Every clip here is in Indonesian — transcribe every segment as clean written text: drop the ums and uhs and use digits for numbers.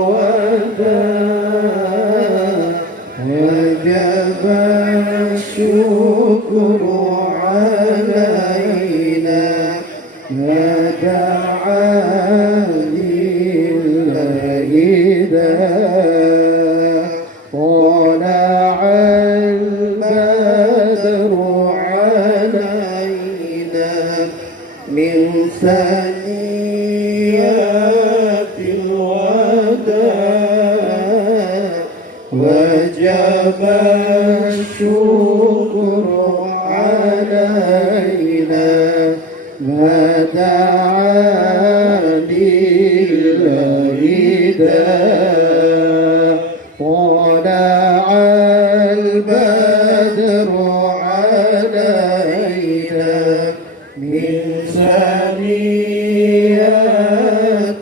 الوداع وجب الشكر علينا ما دعا لله طلع البدر علينا من ثنيات الوداع وجب الشكر علينا ما دعا لله طلع البدر علينا من ثنيات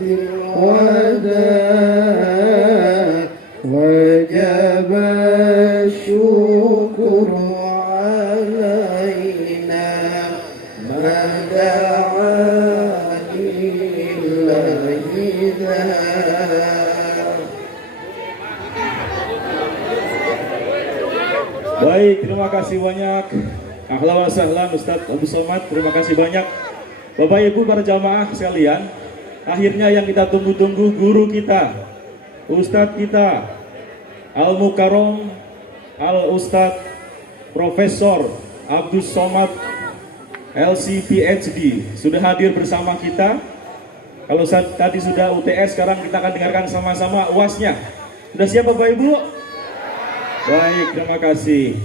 الوداع وجب الشكر علينا ما دعا لله Baik, terima kasih banyak. Ahlan wa sahlan Ustadz Abdul Somad, terima kasih banyak. Bapak Ibu para jamaah sekalian, akhirnya yang kita tunggu-tunggu guru kita, Ustadz kita, Al-Mukarram Al-Ustadz Profesor Abdul Somad LC PhD sudah hadir bersama kita. Kalau tadi sudah UTS, sekarang kita akan dengarkan sama-sama UAS-nya. Sudah siap Bapak Ibu? Baik, terima kasih.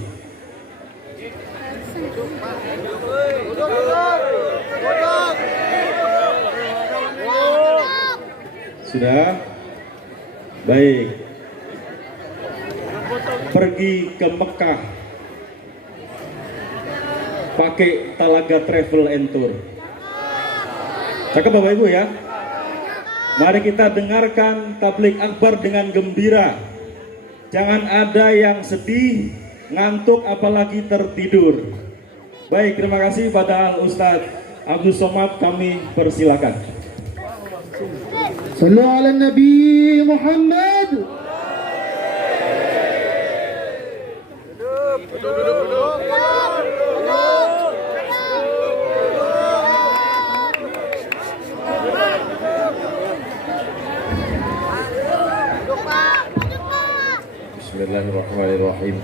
Sudah? Baik. Pergi ke Mekah pakai Talaga Travel and Tour. Cakep Bapak Ibu ya? Mari kita dengarkan tablik akbar dengan gembira. Jangan ada yang sedih, ngantuk, apalagi tertidur. Baik, terima kasih pada Al-Ustadz Abdul Somad, kami persilakan. Sallu ala Nabi Muhammad. Bismillahirrahmanirrahim.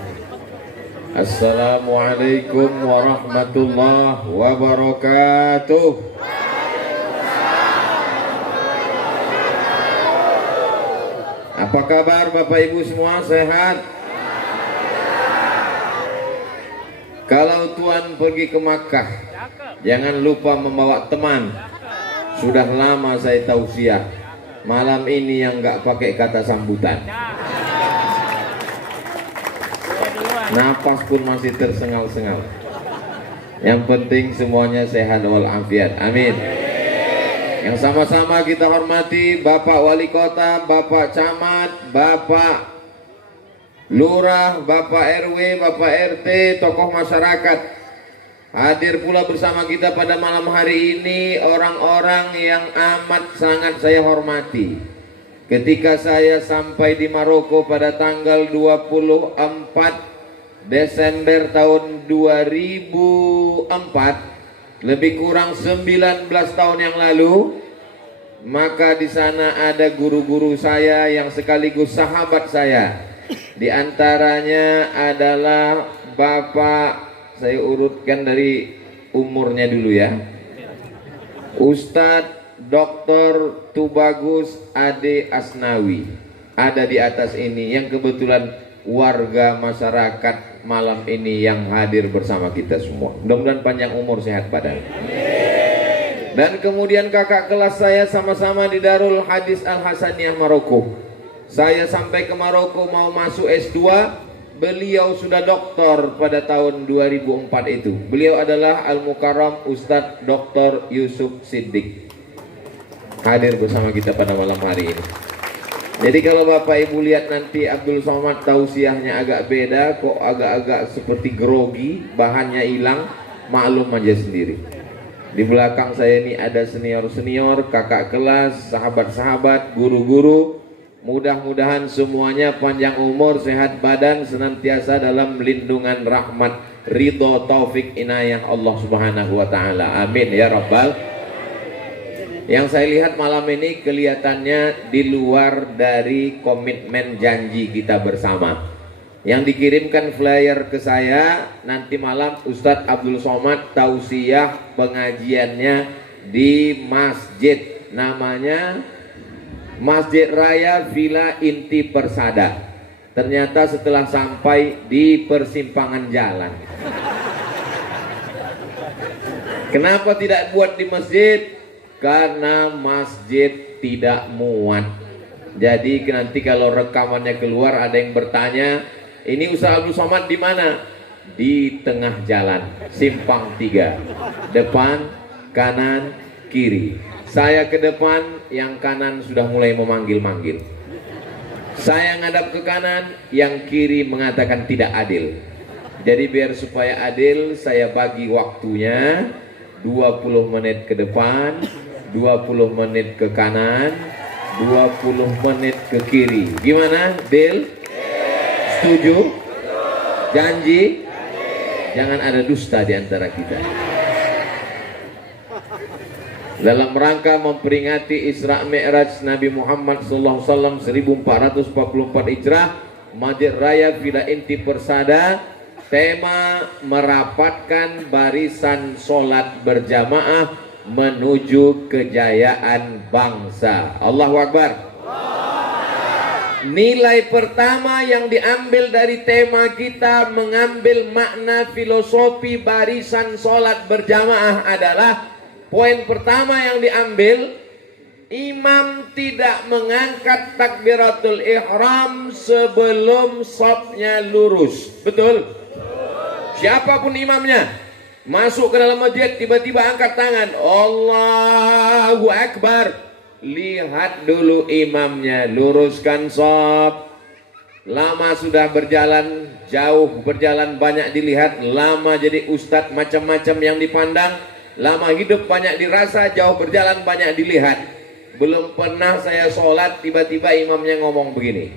Assalamualaikum warahmatullahi wabarakatuh. Apa kabar Bapak Ibu semua, sehat? Kalau Tuan pergi ke Makkah, jangan lupa membawa teman. Sudah lama saya tausiah, malam ini yang nggak pakai kata sambutan. Napas pun masih tersengal-sengal. Yang penting semuanya sehat walafiat. Amin. Yang sama-sama kita hormati Bapak Wali Kota, Bapak Camat, Bapak Lurah, Bapak RW, Bapak RT, tokoh masyarakat. Hadir pula bersama kita pada malam hari ini orang-orang yang amat sangat saya hormati. Ketika saya sampai di Maroko pada tanggal 24 Desember tahun 2004, lebih kurang 19 tahun yang lalu, maka di sana ada guru-guru saya yang sekaligus sahabat saya. Di antaranya adalah Bapak, saya urutkan dari umurnya dulu ya, Ustadz Dr. Tubagus Ade Asnawi, ada di atas ini, yang kebetulan warga masyarakat malam ini yang hadir bersama kita semua. Mudah-mudahan panjang umur, sehat badan. Dan kemudian kakak kelas saya sama-sama di Darul Hadis Al Hasaniyah Maroko. Saya sampai ke Maroko mau masuk S2, beliau sudah doktor pada tahun 2004 itu. Beliau adalah Al-Mukarram Ustadz Dr. Yusuf Siddiq, hadir bersama kita pada malam hari ini. Jadi kalau Bapak Ibu lihat nanti Abdul Somad tausiahnya agak beda, kok agak-agak seperti grogi, bahannya hilang, maklum aja sendiri. Di belakang saya ini ada senior-senior, kakak kelas, sahabat-sahabat, guru-guru Mudah-mudahan semuanya panjang umur, sehat badan, senantiasa dalam lindungan rahmat, ridho, taufik, inayah Allah Subhanahu wa taala. Amin ya rabbal. Yang saya lihat malam ini kelihatannya di luar dari komitmen janji kita bersama. Yang dikirimkan flyer ke saya, nanti malam Ustadz Abdul Somad tausiah pengajiannya di masjid, namanya Masjid Raya Villa Inti Persada. Ternyata setelah sampai di persimpangan jalan. Kenapa tidak buat di masjid? Karena masjid tidak muat. Jadi nanti kalau rekamannya keluar ada yang bertanya, ini Ustaz Abdul Somad di mana? Di tengah jalan, simpang 3, depan, kanan, kiri. Saya ke depan, yang kanan sudah mulai memanggil-manggil. Saya ngadap ke kanan, yang kiri mengatakan tidak adil. Jadi biar supaya adil, saya bagi waktunya 20 menit ke depan, 20 menit ke kanan, 20 menit ke kiri. Gimana? Deal? Setuju? Janji? Jangan ada dusta di antara kita. Dalam rangka memperingati Isra Mi'raj Nabi Muhammad SAW 1444 Hijrah, Masjid Raya Villa Inti Persada, tema merapatkan barisan sholat berjamaah menuju kejayaan bangsa. Allahu Akbar. Nilai pertama yang diambil dari tema kita mengambil makna filosofi barisan sholat berjamaah adalah, poin pertama yang diambil, imam tidak mengangkat takbiratul ihram sebelum shafnya lurus. Betul? Siapapun imamnya, masuk ke dalam masjid tiba-tiba angkat tangan, Allahu Akbar. Lihat dulu imamnya, luruskan shaf. Lama sudah berjalan, jauh berjalan banyak dilihat, lama jadi ustadz macam-macam yang dipandang. Lama hidup banyak dirasa, jauh berjalan banyak dilihat. Belum pernah saya sholat tiba-tiba imamnya ngomong begini,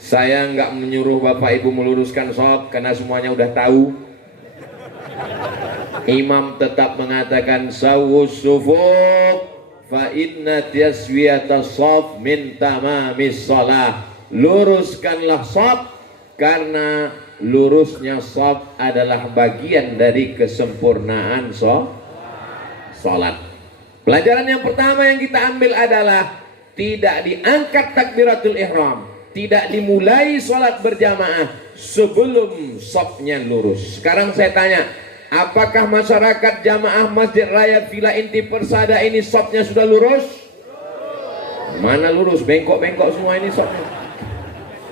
saya nggak menyuruh bapak ibu meluruskan shaf karena semuanya udah tahu. Imam tetap mengatakan sawus sufuf fa inna taswiyatas shaf min tamamis shalah. Luruskanlah shaf karena lurusnya shaf adalah bagian dari kesempurnaan sholat. Pelajaran yang pertama yang kita ambil adalah tidak diangkat takbiratul ihram, tidak dimulai sholat berjamaah sebelum shafnya lurus. Sekarang saya tanya, apakah masyarakat jamaah Masjid Raya Villa Inti Persada ini shafnya sudah lurus? Mana lurus? Bengkok-bengkok semua ini shafnya.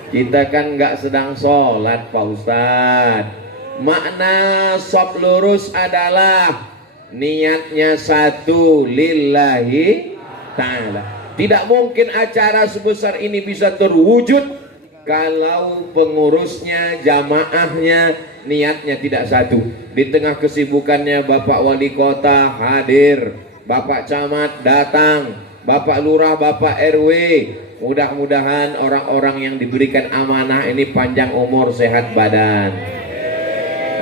Kita kan nggak sedang sholat Pak Ustadz. Makna shaf lurus adalah niatnya satu lillahi ta'ala. Tidak mungkin acara sebesar ini bisa terwujud kalau pengurusnya, jamaahnya, niatnya tidak satu. Di tengah kesibukannya Bapak Wali Kota hadir, Bapak Camat datang, Bapak Lurah, Bapak RW. Mudah-mudahan orang-orang yang diberikan amanah ini panjang umur, sehat badan.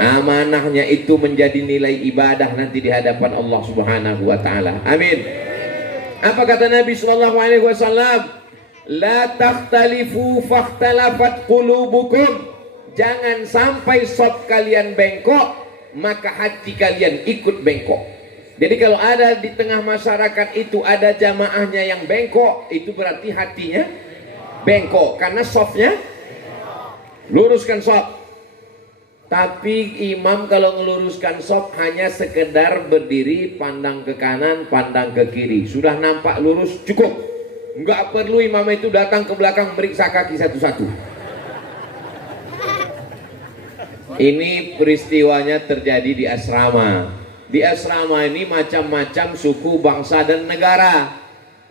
Amanahnya itu menjadi nilai ibadah nanti di hadapan Allah Subhanahu wa taala. Amin. Apa kata Nabi sallallahu alaihi wasallam? La takhtalifu fakhtalafat qulubukum. Jangan sampai shaf kalian bengkok, maka hati kalian ikut bengkok. Jadi kalau ada di tengah masyarakat itu ada jamaahnya yang bengkok, itu berarti hatinya bengkok karena shafnya luruskan shaf. Tapi imam kalau ngeluruskan shaf hanya sekedar berdiri, pandang ke kanan, pandang ke kiri, sudah nampak lurus, cukup. Enggak perlu imam itu datang ke belakang meriksa kaki satu-satu. Ini peristiwanya terjadi di asrama. Di asrama ini macam-macam suku, bangsa dan negara.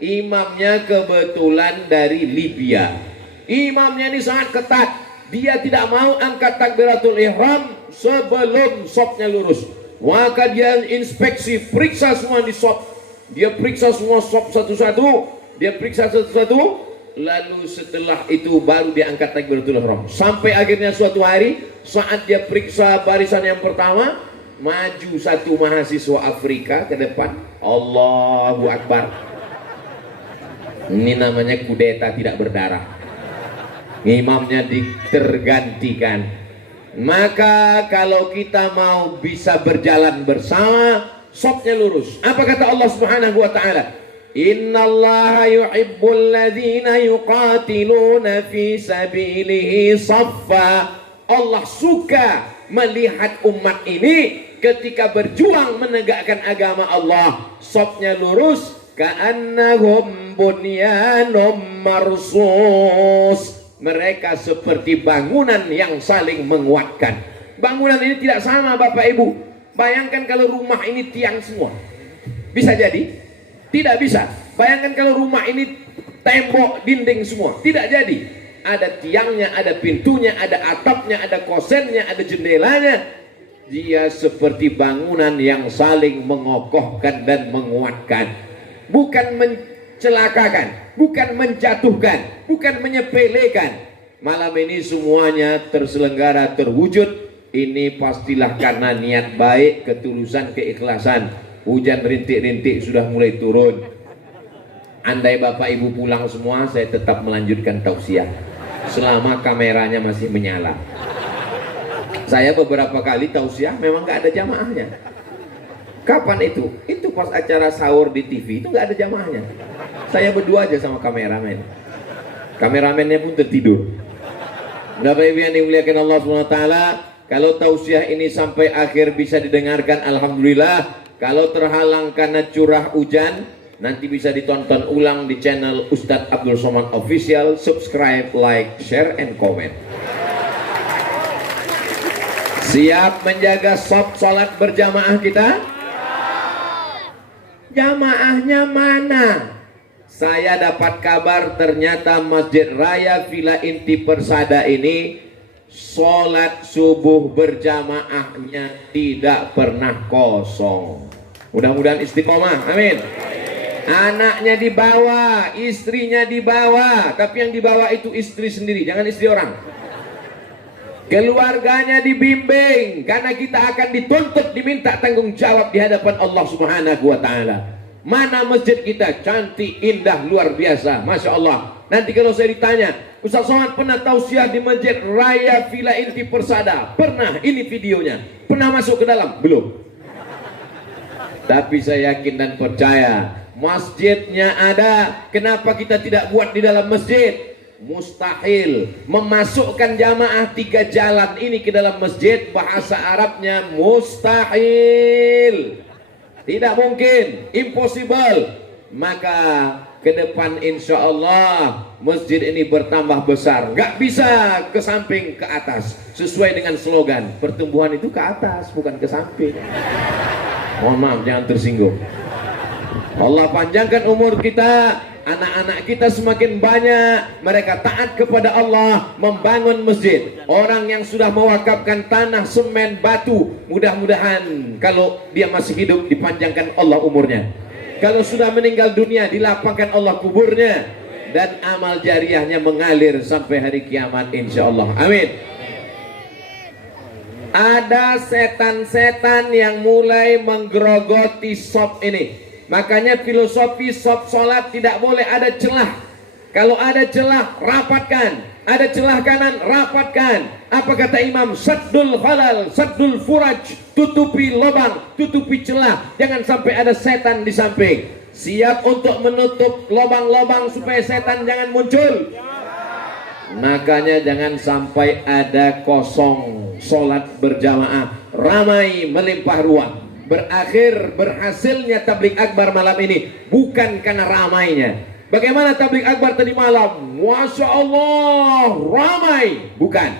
Imamnya kebetulan dari Libya. Imamnya ini sangat ketat. Dia tidak mau angkat takbiratul ihram sebelum shafnya lurus. Maka dia inspeksi, periksa semua di shaf. Dia periksa semua shaf satu-satu. Dia periksa satu-satu. lalu setelah itu baru diangkat takbiratul ihram. Sampai akhirnya suatu hari saat dia periksa barisan yang pertama, maju satu mahasiswa Afrika ke depan. Allahu Akbar. Ini namanya kudeta tidak berdarah. Imamnya tergantikan. Maka kalau kita mau bisa berjalan bersama, safnya lurus. Apa kata Allah Subhanahu wa taala? Innallaha yuhibbul ladzina yuqatiluna fi sabilihi saffa. Allah suka melihat umat ini ketika berjuang menegakkan agama Allah, safnya lurus, ka'annahum bunyanum marsus. Mereka seperti bangunan yang saling menguatkan. Bangunan ini tidak sama Bapak Ibu. Bayangkan kalau rumah ini tiang semua, bisa jadi? Tidak bisa. Bayangkan kalau rumah ini tembok, dinding semua, tidak jadi. Ada tiangnya, ada pintunya, ada atapnya, ada kosennya, ada jendelanya. Dia seperti bangunan yang saling mengokohkan dan menguatkan. Bukan mencelakakan, bukan menjatuhkan, bukan menyepelekan. Malam ini semuanya terselenggara, terwujud. Ini pastilah karena niat baik, ketulusan, keikhlasan. Hujan rintik-rintik sudah mulai turun. Andai Bapak Ibu pulang semua, saya tetap melanjutkan tausiah selama kameranya masih menyala. Saya beberapa kali tausiah memang nggak ada jamaahnya. Kapan itu? Itu pas acara sahur di TV, itu nggak ada jamaahnya. Saya berdua aja sama kameramen. Kameramennya pun tertidur. Bapak Ibu yang dimuliakan Allah SWT, kalau tausiah ini sampai akhir bisa didengarkan, alhamdulillah. Kalau terhalang karena curah hujan, nanti bisa ditonton ulang di channel Ustadz Abdul Somad Official. Subscribe, like, share, and comment. Siap menjaga shaf salat berjamaah kita? Jamaahnya mana? Saya dapat kabar ternyata Masjid Raya Villa Inti Persada ini sholat subuh berjamaahnya tidak pernah kosong. Mudah-mudahan istiqomah, amin. Anaknya dibawa, istrinya dibawa, tapi yang dibawa itu istri sendiri, jangan istri orang. Keluarganya dibimbing, karena kita akan dituntut, diminta tanggung jawab di hadapan Allah Subhanahu wa taala. Mana masjid kita? Cantik, indah, luar biasa, Masya Allah. Nanti kalau saya ditanya, Ustaz Somad pernah tausiah di Masjid Raya Villa Inti Persada? Pernah, ini videonya. Pernah masuk ke dalam? Belum. Tapi saya yakin dan percaya, masjidnya ada. Kenapa kita tidak buat di dalam masjid? Mustahil memasukkan jamaah 3 jalan ini ke dalam masjid. Bahasa Arabnya mustahil. Tidak mungkin, impossible. Maka ke depan insya Allah masjid ini bertambah besar. Gak bisa ke samping, ke atas. Sesuai dengan slogan, pertumbuhan itu ke atas, bukan ke samping. Mohon maaf, jangan tersinggung. Allah panjangkan umur kita, anak-anak kita semakin banyak, mereka taat kepada Allah, membangun masjid. Orang yang sudah mewakafkan tanah, semen, batu, mudah-mudahan kalau dia masih hidup dipanjangkan Allah umurnya. Kalau sudah meninggal dunia, dilapangkan Allah kuburnya, dan amal jariahnya mengalir sampai hari kiamat insya Allah, amin. Ada setan-setan yang mulai menggerogoti shaf ini. Makanya filosofi shaf salat tidak boleh ada celah. Kalau ada celah, rapatkan. Ada celah kanan, rapatkan. Apa kata Imam? Saddul khalal, saddul furaj. Tutupi lubang, tutupi celah. Jangan sampai ada setan di samping. Siap untuk menutup lubang-lubang supaya setan jangan muncul. Makanya jangan sampai ada kosong sholat berjamaah. Ramai melimpah ruah. Berakhir berhasilnya tablik akbar malam ini bukan karena ramainya. Bagaimana tablik akbar tadi malam? Masya Allah ramai, bukan.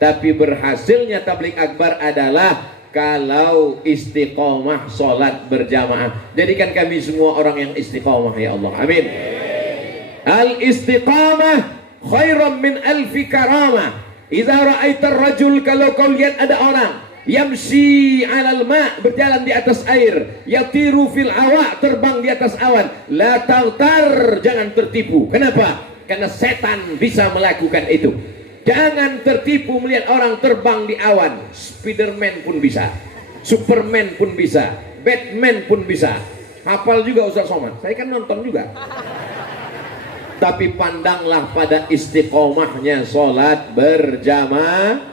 Tapi berhasilnya tablik akbar adalah kalau istiqomah sholat berjamaah. Jadikan kami semua orang yang istiqomah ya Allah, amin. Al istiqamah khairan min alfi karamah. Idza ra'aitar rajul, kalau kau lihat ada orang yamshi 'alal ma', berjalan di atas air, yatiru fil awa', terbang di atas awan, la taghtar, jangan tertipu. Kenapa? karena setan bisa melakukan itu. Jangan tertipu melihat orang terbang di awan. Spiderman pun bisa, Superman pun bisa, Batman pun bisa. Hafal juga Ustaz Somad, saya kan nonton juga. Tapi pandanglah pada istiqomahnya sholat berjamaah.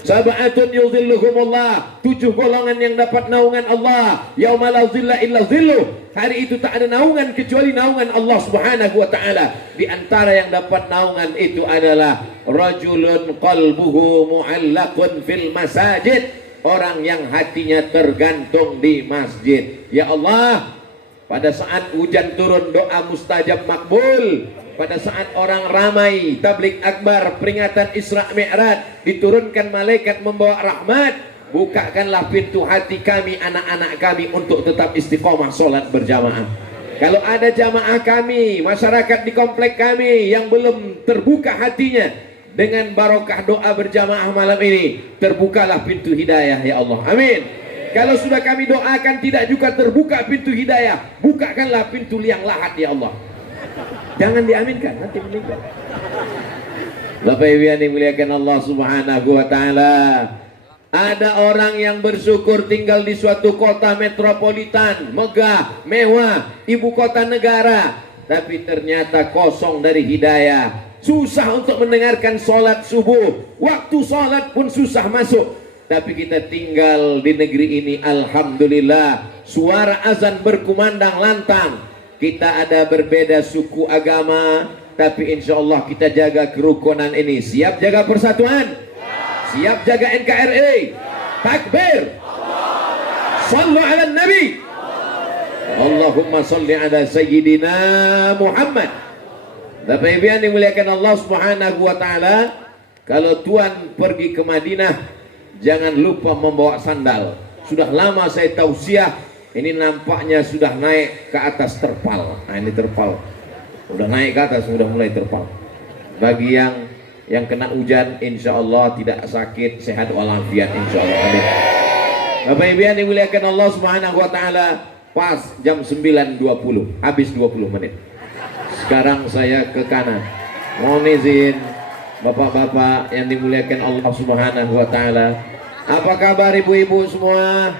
Sab'atun yudhilluhumullah, 7 golongan yang dapat naungan Allah yauma la dhilla illa dhilluh. Hari itu tak ada naungan kecuali naungan Allah Subhanahu wa taala. Di antara yang dapat naungan itu adalah rajulun qalbuhu mu'allaqun fil masajid, orang yang hatinya tergantung di masjid. Ya Allah, pada saat hujan turun doa mustajab makbul. Pada saat orang ramai tablik akbar peringatan Isra Mi'raj, diturunkan malaikat membawa rahmat, bukakanlah pintu hati kami, anak-anak kami untuk tetap istiqomah sholat berjamaah. Kalau ada jamaah kami, masyarakat di komplek kami yang belum terbuka hatinya, dengan barokah doa berjamaah malam ini, terbukalah pintu hidayah ya Allah, amin. Kalau sudah kami doakan tidak juga terbuka pintu hidayah, bukakanlah pintu liang lahat ya Allah. Jangan diaminkan, nanti meninggal. Bapak Ibu yang dimuliakan Allah Subhanahu wa taala. Ada orang yang bersyukur tinggal di suatu kota metropolitan, megah, mewah, ibu kota negara, tapi ternyata kosong dari hidayah. Susah untuk mendengarkan sholat subuh, waktu sholat pun susah masuk. Tapi kita tinggal di negeri ini, alhamdulillah, suara azan berkumandang lantang. Kita ada berbeda suku agama, tapi insya Allah kita jaga kerukunan ini. Siap jaga persatuan? Siap jaga NKRI? Takbir! Sallu ala Nabi! Allahumma salli ala Sayyidina Muhammad. Bapak Ibu yang dimuliakan Allah Subhanahu wa taala, kalau Tuan pergi ke Madinah, jangan lupa membawa sandal. Sudah lama saya tausiah, ini nampaknya sudah naik ke atas terpal. Nah ini terpal, udah naik ke atas, sudah mulai terpal. Bagi yang kena hujan, insya Allah tidak sakit, sehat walafiat, insya Allah. Amin. Bapak Ibu yang dimuliakan Allah Subhanahu wa taala, pas jam 9.20, habis 20 menit. Sekarang saya ke kanan. Mohon izin Bapak-bapak yang dimuliakan Allah Subhanahu wa taala. Apa kabar ibu-ibu semua?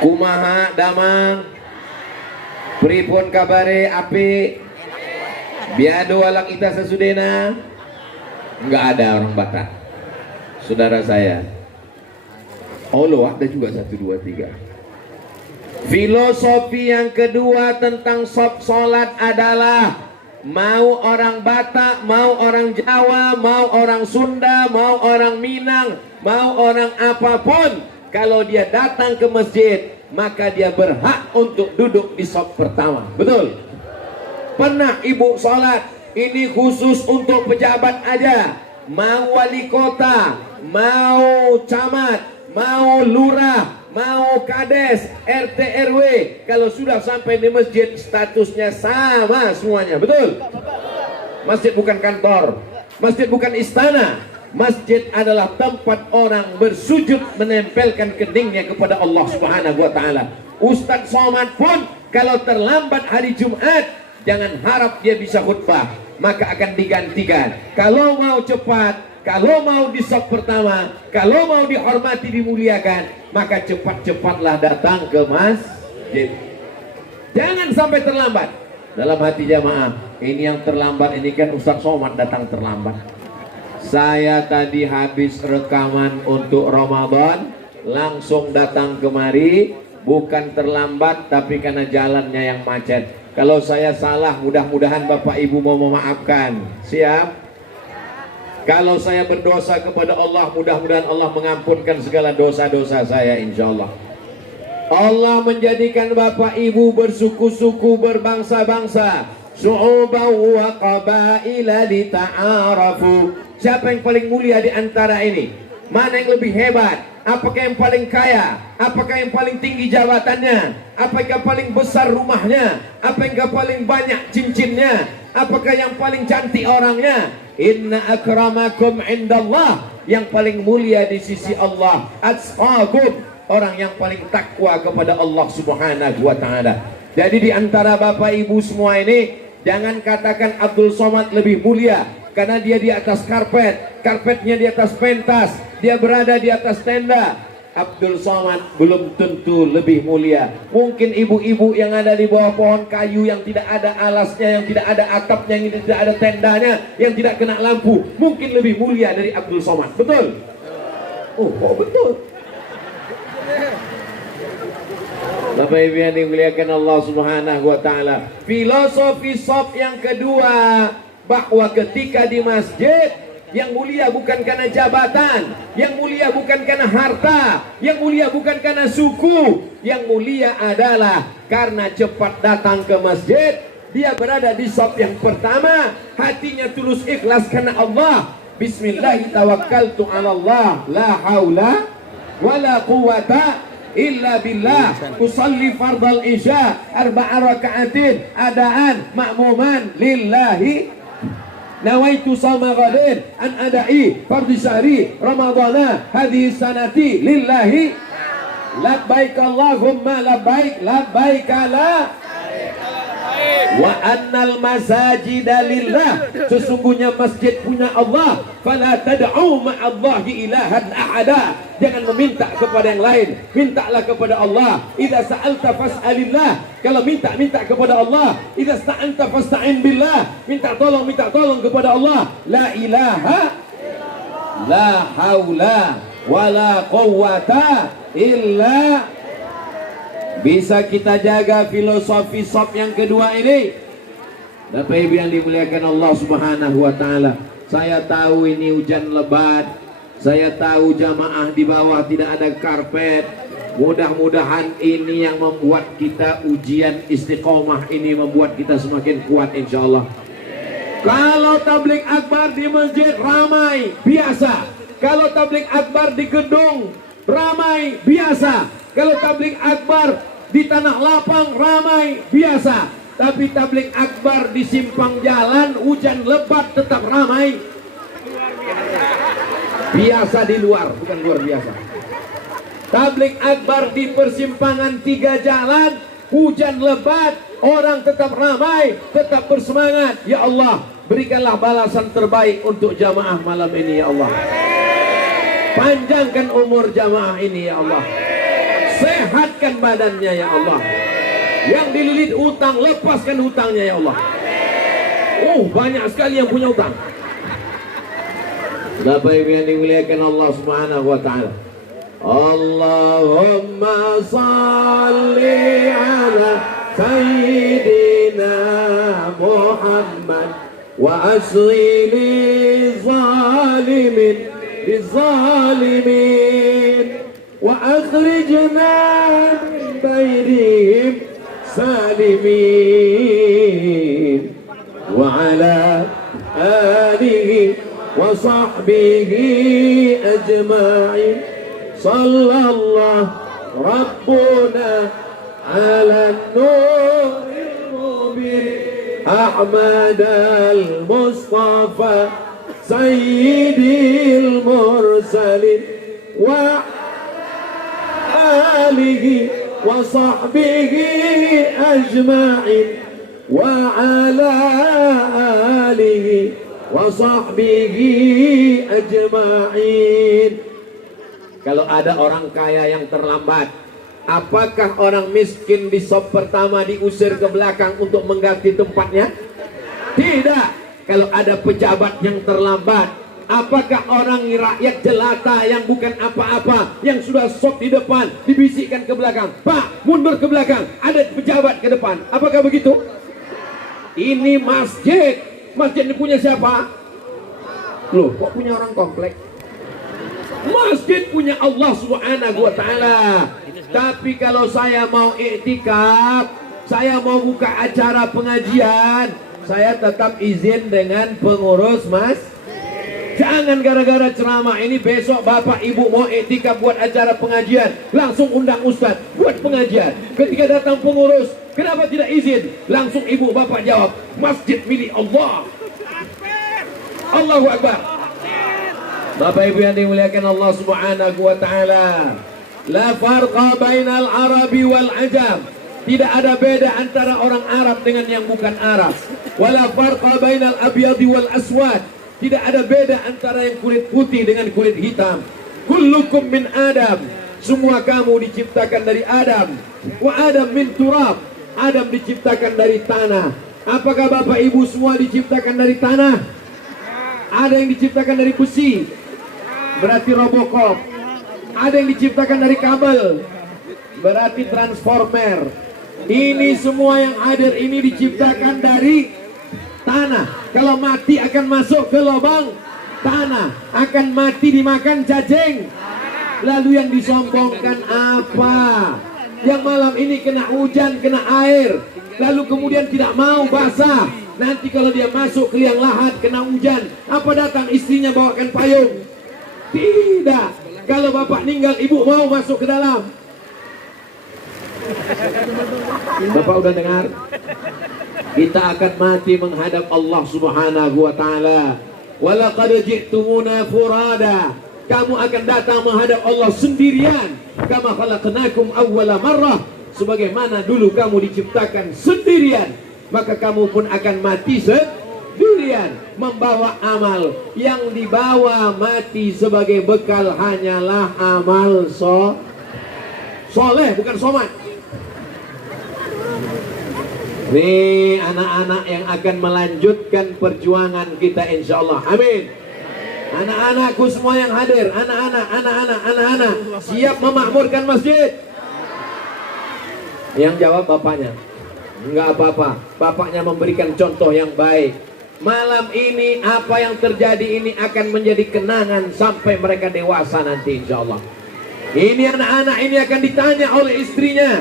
Kumaha damang? Pripun kabare api? Biado walak ita sesudena? Enggak ada orang Batak. Saudara saya. Allah ada juga 1, 2, 3. Filosofi yang kedua tentang sholat adalah mau orang Batak, mau orang Jawa, mau orang Sunda, mau orang Minang, mau orang apapun, kalau dia datang ke masjid, maka dia berhak untuk duduk di shaf pertama. Betul? Pernah ibu sholat, ini khusus untuk pejabat aja. Mau wali kota, mau camat, mau lurah, mau kades, RT RW, kalau sudah sampai di masjid statusnya sama semuanya. Betul? Masjid bukan kantor, masjid bukan istana. Masjid adalah tempat orang bersujud menempelkan keningnya kepada Allah Subhanahu wa taala. Ustaz somad pun kalau terlambat hari Jumat, jangan harap dia bisa khutbah, maka akan digantikan. Kalau mau cepat, kalau mau di shaf pertama, kalau mau dihormati, dimuliakan, maka cepat-cepatlah datang ke masjid. Jangan sampai terlambat. Dalam hati jamaah, ini yang terlambat ini kan Ustaz Somad datang terlambat. Saya tadi habis rekaman untuk Ramadan, langsung datang kemari, bukan terlambat tapi karena jalannya yang macet. Kalau saya salah, mudah-mudahan Bapak Ibu mau memaafkan. Siap? Kalau saya berdosa kepada Allah, mudah-mudahan Allah mengampunkan segala dosa-dosa saya, insya Allah. Allah menjadikan Bapak Ibu bersuku-suku, berbangsa-bangsa, syu'uban wa qabaila lita'arafu. Siapa yang paling mulia di antara ini? Mana yang lebih hebat? Apakah yang paling kaya? Apakah yang paling tinggi jabatannya? Apakah yang paling besar rumahnya? Apakah yang paling banyak cincinnya? Apakah yang paling cantik orangnya? Inna akramakum indallah, yang paling mulia di sisi Allah, atqakum, orang yang paling takwa kepada Allah Subhanahu wa taala. Jadi di antara Bapak Ibu semua ini, Jangan katakan Abdul Somad lebih mulia karena dia di atas karpet, karpetnya di atas pentas, dia berada di atas tenda. Abdul Somad belum tentu lebih mulia. Mungkin ibu-ibu yang ada di bawah pohon kayu yang tidak ada alasnya, yang tidak ada atapnya, yang tidak ada tendanya, yang tidak kena lampu, mungkin lebih mulia dari Abdul Somad. Betul? Oh betul. Bapak Ibu yang dimuliakan Allah Subhanahu wa taala. Filosofi soft yang kedua, bahwa ketika di masjid, yang mulia bukan karena jabatan, yang mulia bukan karena harta, yang mulia bukan karena suku, yang mulia adalah karena cepat datang ke masjid. Dia berada di shaf yang pertama, hatinya tulus ikhlas karena Allah. Bismillahirrahmanirrahim, ala Allah, la haula wala quwata illa billah. Usalli fardal isya 4 raka'atin adaan ma'muman lillahi. Nawaitu sama ghadin an adai fardhi syahri ramadhana hadhihi sanati lillahi. Labbaik Allahumma labbaik, labbaik la wa annal masajida lillah. Sesungguhnya masjid punya Allah. Fala tad'u ma'allahi ilahan ahada. Jangan meminta kepada yang lain, mintalah kepada Allah. Idza sa'alta fas'alillah. Kalau minta kepada Allah. Idza sta'anta fasta'in billah. Minta tolong kepada Allah. La ilaha la haula wala quwwata illa. Bisa kita jaga filosofi shaf yang kedua ini. Bapak Ibu yang dimuliakan Allah Subhanahu wa taala. Saya tahu ini hujan lebat. Saya tahu jamaah di bawah tidak ada karpet. Mudah-mudahan ini yang membuat kita ujian istiqomah ini membuat kita semakin kuat insyaallah. Kalau tabligh akbar di masjid ramai, biasa. Kalau tabligh akbar di gedung ramai, biasa. Kalau tabligh akbar di tanah lapang ramai, biasa. Tapi tabligh akbar di simpang jalan hujan lebat tetap ramai. Biasa di luar, bukan luar biasa. Tabligh akbar di persimpangan 3 jalan hujan lebat, orang tetap ramai, tetap bersemangat. Ya Allah, berikanlah balasan terbaik untuk jamaah malam ini ya Allah. Panjangkan umur jamaah ini ya Allah. Sehatkan badannya ya Allah. Yang dililit utang, lepaskan hutangnya ya Allah. Banyak sekali yang punya utang. Bapak Ibu yang dimuliakan Allah Subhanahu wa taala. Allahumma salli ala sayyidina Muhammad wa asli lizalimin wa akhrijna min bainihim salimin wa ala alihi wa sahbihi ajma'in. Sallallahu rabbuna ala nuril mubin Ahmad al-Mustafa sayyidil mursalin wa alihi wa sahbihi ajma'in wa ala alihi wa sahbihi ajma'in. Kalau ada orang kaya yang terlambat, apakah orang miskin di shaf pertama diusir ke belakang untuk mengganti tempatnya? Tidak. Kalau ada pejabat yang terlambat, apakah orang rakyat jelata yang bukan apa-apa, yang sudah shaf di depan, dibisikkan ke belakang, Pak, mundur ke belakang, ada pejabat ke depan? Apakah begitu? Ini masjid. Masjid ini punya siapa? Loh, kok punya orang komplek? Masjid punya Allah Subhanahu wa taala. Tapi kalau saya mau iktikaf, saya mau buka acara pengajian, saya tetap izin dengan pengurus mas. Jangan gara-gara ceramah ini besok bapak ibu mau iktikaf buat acara pengajian, langsung undang ustaz buat pengajian. Ketika datang pengurus, kenapa tidak izin? Langsung ibu bapak jawab, masjid milik Allah. Allahu Akbar. Bapak Ibu yang dimuliakan Allah Subhanahu wa taala. La farqa bainal arabi wal ajam. Tidak ada beda antara orang Arab dengan yang bukan Arab. Wala farqa bainal abyadi wal aswad. Tidak ada beda antara yang kulit putih dengan kulit hitam. Kullukum min Adam. Semua kamu diciptakan dari Adam. Wa Adam min turab. Adam diciptakan dari tanah. Apakah Bapak Ibu semua diciptakan dari tanah? Ada yang diciptakan dari besi, berarti Robocop. Ada yang diciptakan dari kabel, berarti Transformer. Ini semua yang hadir ini diciptakan dari tanah. Kalau mati akan masuk ke lubang tanah, akan mati dimakan cacing. Lalu yang disombongkan apa? Yang malam ini kena hujan, kena air, lalu kemudian tidak mau basah. Nanti kalau dia masuk ke liang lahat kena hujan, apa datang istrinya bawakan payung? Tidak. Kalau bapak meninggal, ibu mau masuk ke dalam. Bapak udah dengar? Kita akan mati menghadap Allah Subhanahu wa taala. Walaqad ji'tumuna furada. Kamu akan datang menghadap Allah sendirian. Kama khalaqnakum awwala marrah. Sebagaimana dulu kamu diciptakan sendirian, maka kamu pun akan mati sendirian, membawa amal. Yang dibawa mati sebagai bekal hanyalah amal soleh, bukan somat. Nih anak-anak yang akan melanjutkan perjuangan kita insya Allah. Amin. Anak-anakku semua yang hadir, anak-anak siap memakmurkan masjid? Yang jawab bapaknya. Enggak apa-apa, bapaknya memberikan contoh yang baik. Malam ini apa yang terjadi ini akan menjadi kenangan sampai mereka dewasa nanti insya Allah. Ini anak-anak ini akan ditanya oleh istrinya.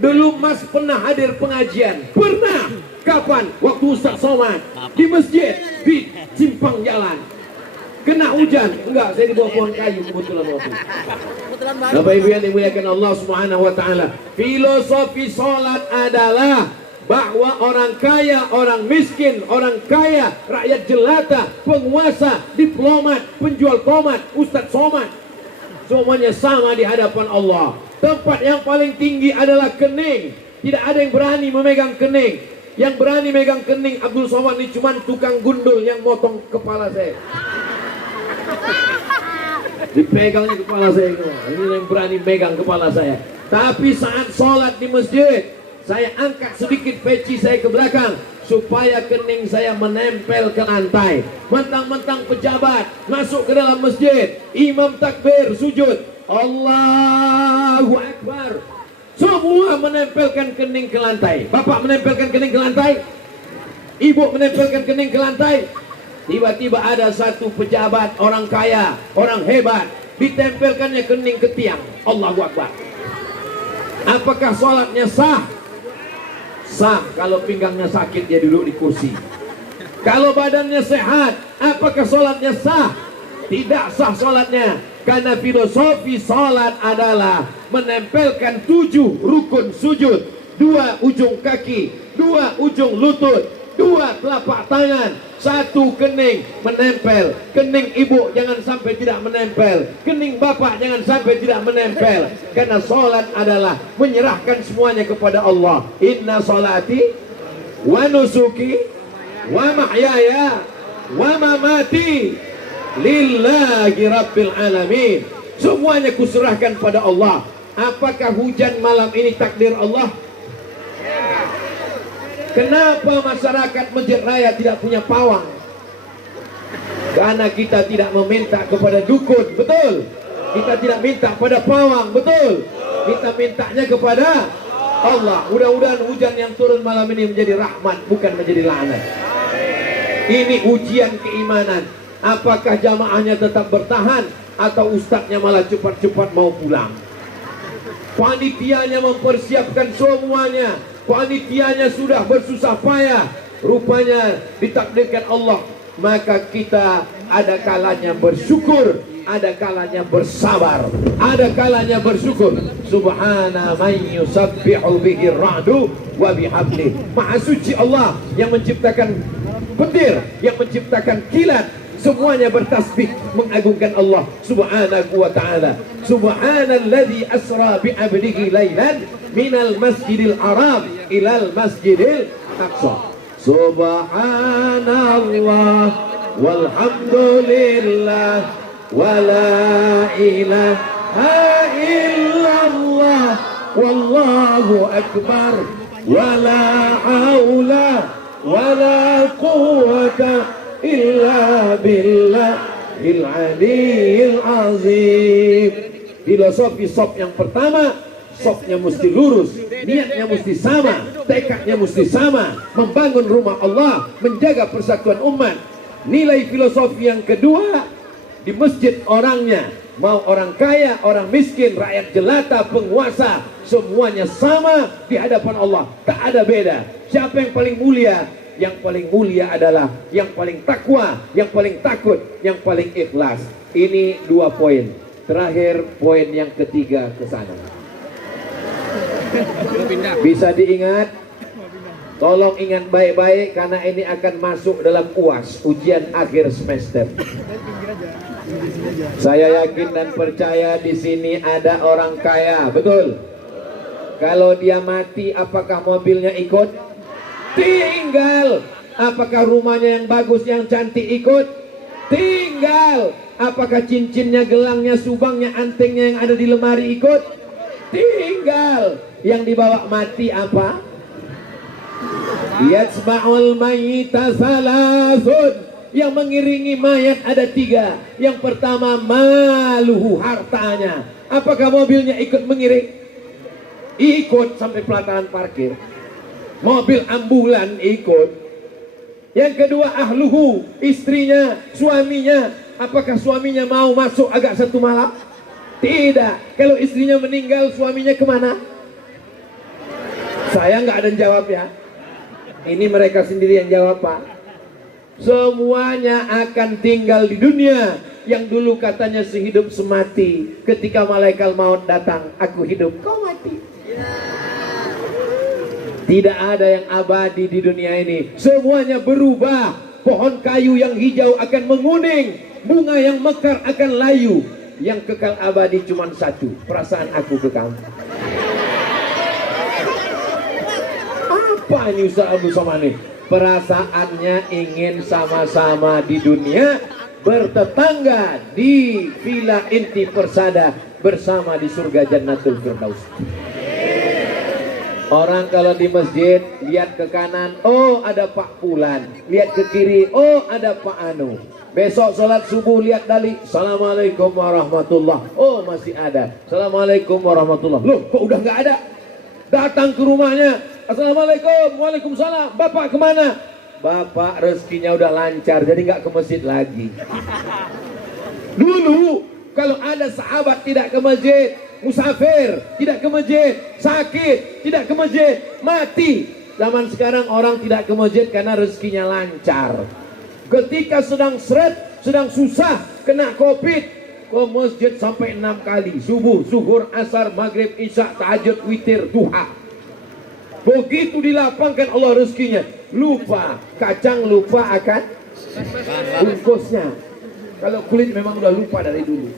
Dulu Mas pernah hadir pengajian? Pernah. Kapan? Waktu Ustaz Somad di masjid, di simpang jalan. Kena hujan? Enggak, saya dibawa pohon kayu kebetulan waktu. Bapak Ibu yang dimuliakan Allah Subhanahu wa taala. Filosofi salat adalah bahwa orang kaya, orang miskin, orang kaya, rakyat jelata, penguasa, diplomat, penjual tomat, Ustaz Somad, semuanya sama di hadapan Allah. Tempat yang paling tinggi adalah kening. Tidak ada yang berani memegang kening. Yang berani megang kening Abdul Somad ini cuma tukang gundul yang motong kepala saya. Dipegangnya kepala saya. Ini yang berani megang kepala saya. Tapi saat sholat di masjid, saya angkat sedikit peci saya ke belakang supaya kening saya menempel ke lantai. Mentang-mentang pejabat masuk ke dalam masjid, imam takbir, sujud, Allahu Akbar, semua menempelkan kening ke lantai. Bapak menempelkan kening ke lantai, ibu menempelkan kening ke lantai. Tiba-tiba ada satu pejabat, orang kaya, orang hebat, ditempelkannya kening ke tiang. Allahu Akbar. Apakah sholatnya sah? Sah. Kalau pinggangnya sakit dia duduk di kursi. Kalau badannya sehat, apakah sholatnya sah? Tidak sah sholatnya. Karena filosofi sholat adalah menempelkan 7 rukun sujud, 2 ujung kaki, 2 ujung lutut, 2 telapak tangan, 1 kening menempel. Kening ibu jangan sampai tidak menempel, kening bapak jangan sampai tidak menempel. Karena sholat adalah menyerahkan semuanya kepada Allah. Inna sholati wa nusuki wa mahyaya wa mamati lillahi rabbil alamin. Semuanya kuserahkan pada Allah. Apakah hujan malam ini takdir Allah? Kenapa masyarakat Masjid Raya tidak punya pawang? Karena kita tidak meminta kepada dukun, betul? Kita tidak minta pada pawang, betul? Kita mintanya kepada Allah. Mudah-mudahan hujan yang turun malam ini menjadi rahmat, bukan menjadi laknat. Ini ujian keimanan. Apakah jamaahnya tetap bertahan atau ustadznya malah cepat-cepat mau pulang? Panitianya mempersiapkan semuanya. Panitianya sudah bersusah payah. Rupanya ditakdirkan Allah. Maka kita ada kalanya bersyukur, ada kalanya bersabar, ada kalanya bersyukur. Subhana man yusabbihu bihi ra'du wa bihamdi. Maha suci Allah yang menciptakan petir, yang menciptakan kilat, semuanya bertasbih mengagungkan Allah Subhanahu wa taala. Subhanalladzi asra bi 'abdihi lailan minal masjidil haram ilal masjidil aqsa. Subhanallah walhamdulillah wala ilaha illallah wallahu akbar wala haula wala quwwata illa billahil aliyil azim. Filosofi sop yang pertama, sopnya mesti lurus, niatnya mesti sama, tekadnya mesti sama, membangun rumah Allah, menjaga persatuan umat. Nilai filosofi yang kedua, di masjid orangnya, mau orang kaya, orang miskin, rakyat jelata, penguasa, semuanya sama di hadapan Allah, tak ada beda. Siapa yang paling mulia? Yang paling mulia adalah yang paling takwa, yang paling takut, yang paling ikhlas. Ini 2 poin. Terakhir poin yang ketiga ke sana. Bisa diingat? Tolong ingat baik-baik karena ini akan masuk dalam UAS, ujian akhir semester. Saya yakin dan percaya di sini ada orang kaya, betul? Kalau dia mati, apakah mobilnya ikut? Tinggal. Apakah rumahnya yang bagus, yang cantik ikut? Tinggal. Apakah cincinnya, gelangnya, subangnya, antengnya yang ada di lemari ikut? Tinggal. Yang dibawa mati apa? Yatsba'ul mayyita salasun. Yang mengiringi mayat ada 3. Yang pertama maluhu, hartanya. Apakah mobilnya ikut mengiring? Ikut sampai pelataran parkir. Mobil ambulan ikut. Yang kedua ahluhu, istrinya, suaminya. Apakah suaminya mau masuk agak 1 malam? Tidak. Kalau istrinya meninggal, suaminya kemana? Saya nggak ada yang jawab ya. Ini mereka sendiri yang jawab, Pak. Semuanya akan tinggal di dunia. Yang dulu katanya sehidup semati. Ketika malaikat maut datang, aku hidup, kau mati. Tidak ada yang abadi di dunia ini. Semuanya berubah. Pohon kayu yang hijau akan menguning. Bunga yang mekar akan layu. Yang kekal abadi cuma 1. Perasaan aku ke kamu. Apa ini Ustaz Abdul Somad nih? Perasaannya ingin sama-sama di dunia, bertetangga di Villa Inti Persada, bersama di surga Jannatul Firdaus. Orang kalau di masjid lihat ke kanan, oh ada Pak Fulan, lihat ke kiri, oh ada Pak Anu. Besok sholat subuh lihat dali, Assalamualaikum warahmatullah, oh masih ada, Assalamualaikum warahmatullah. Loh kok udah nggak ada? Datang ke rumahnya, Assalamualaikum, waalaikumsalam, Bapak kemana? Bapak rezekinya udah lancar, jadi nggak ke masjid lagi. Dulu kalau ada sahabat tidak ke masjid, musafir tidak ke masjid, sakit tidak ke masjid, mati. Zaman sekarang orang tidak ke masjid karena rezekinya lancar. Ketika sedang seret, sedang susah, kena COVID, ke masjid sampai 6 kali. Subuh, zuhur, asar, maghrib, isya, tahajud, witir, duha. Begitu dilapangkan Allah rezekinya, lupa kacang, lupa akan bungkusnya. Kalau kulit memang udah lupa dari dulu.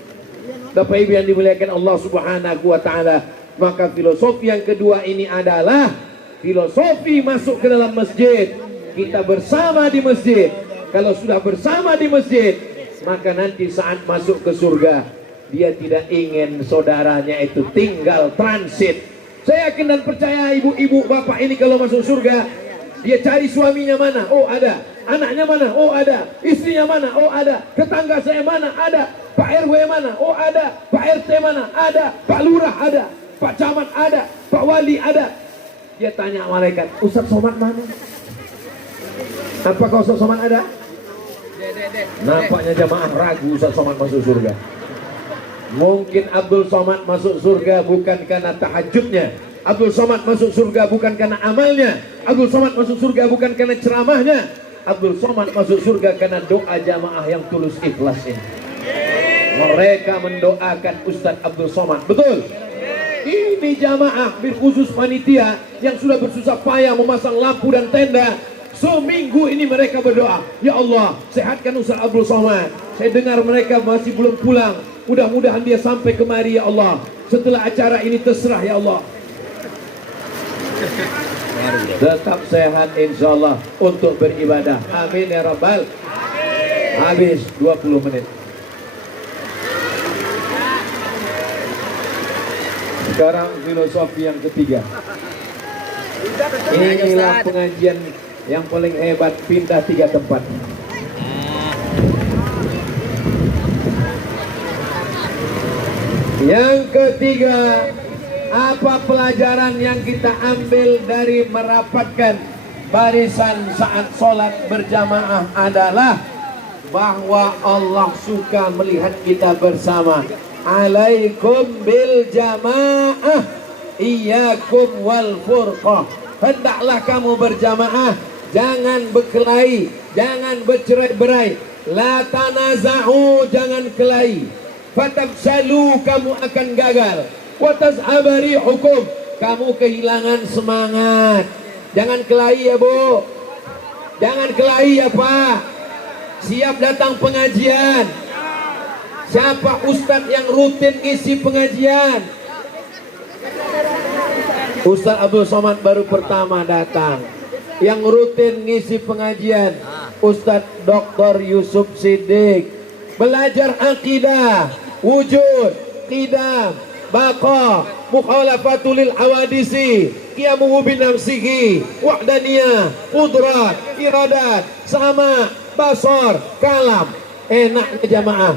Bapak Ibu yang dimuliakan Allah Subhanahu wa taala, maka filosofi yang kedua ini adalah filosofi masuk ke dalam masjid. Kita bersama di masjid. Kalau sudah bersama di masjid, maka nanti saat masuk ke surga, dia tidak ingin saudaranya itu tinggal transit. Saya yakin dan percaya ibu-ibu bapak ini kalau masuk surga, dia cari suaminya mana? Oh ada. Anaknya mana? Oh ada. Istrinya mana? Oh ada. Tetangga saya mana? Ada. Pak RW mana? Oh ada. Pak RT mana? Ada. Pak Lurah ada. Pak Camat ada. Pak Wali ada. Dia tanya malaikat, Ustaz Somad mana? Apakah Ustaz Somad ada? Nampaknya jamaah ragu Ustaz Somad masuk surga. Mungkin Abdul Somad masuk surga bukan karena tahajudnya. Abdul Somad masuk surga bukan karena amalnya. Abdul Somad masuk surga bukan karena ceramahnya. Abdul Somad masuk surga karena doa jamaah yang tulus ikhlas ini. Mereka mendoakan Ustaz Abdul Somad. Betul? Ini jamaah, khusus panitia yang sudah bersusah payah memasang lampu dan tenda. Seminggu ini mereka berdoa, ya Allah, sehatkan Ustaz Abdul Somad. Saya dengar mereka masih belum pulang. Mudah-mudahan dia sampai kemari ya Allah. Setelah acara ini terserah ya Allah. Tetap sehat insyaallah untuk beribadah. Amin ya Rabbal. Habis 20 menit. Sekarang filosofi yang ketiga. Inilah pengajian yang paling hebat, pindah 3 tempat. Yang ketiga, apa pelajaran yang kita ambil dari merapatkan barisan saat sholat berjamaah adalah bahwa Allah suka melihat kita bersama. Alaikum bil jamaah, iyyakum wal furqah. Hendaklah kamu berjamaah, jangan berkelahi, jangan bercerai-berai. La tanaza'u, jangan kelahi. Fatabsalu, kamu akan gagal. Wataz'abari hukum, kamu kehilangan semangat. Jangan kelahi ya Bu, jangan kelahi ya Pak. Siap datang pengajian. Siapa ustadz yang rutin isi pengajian? Ustadz Abdul Somad baru pertama datang. Yang rutin ngisi pengajian Ustadz Dr. Yusuf Siddiq. Belajar akidah, wujud, qidam, baqa, mukhalafatul lil hawadisi, qiyamuhu bin nafsihi, wahdaniyah, qudrat, iradat, sama, basar, kalam. Enaknya jamaah.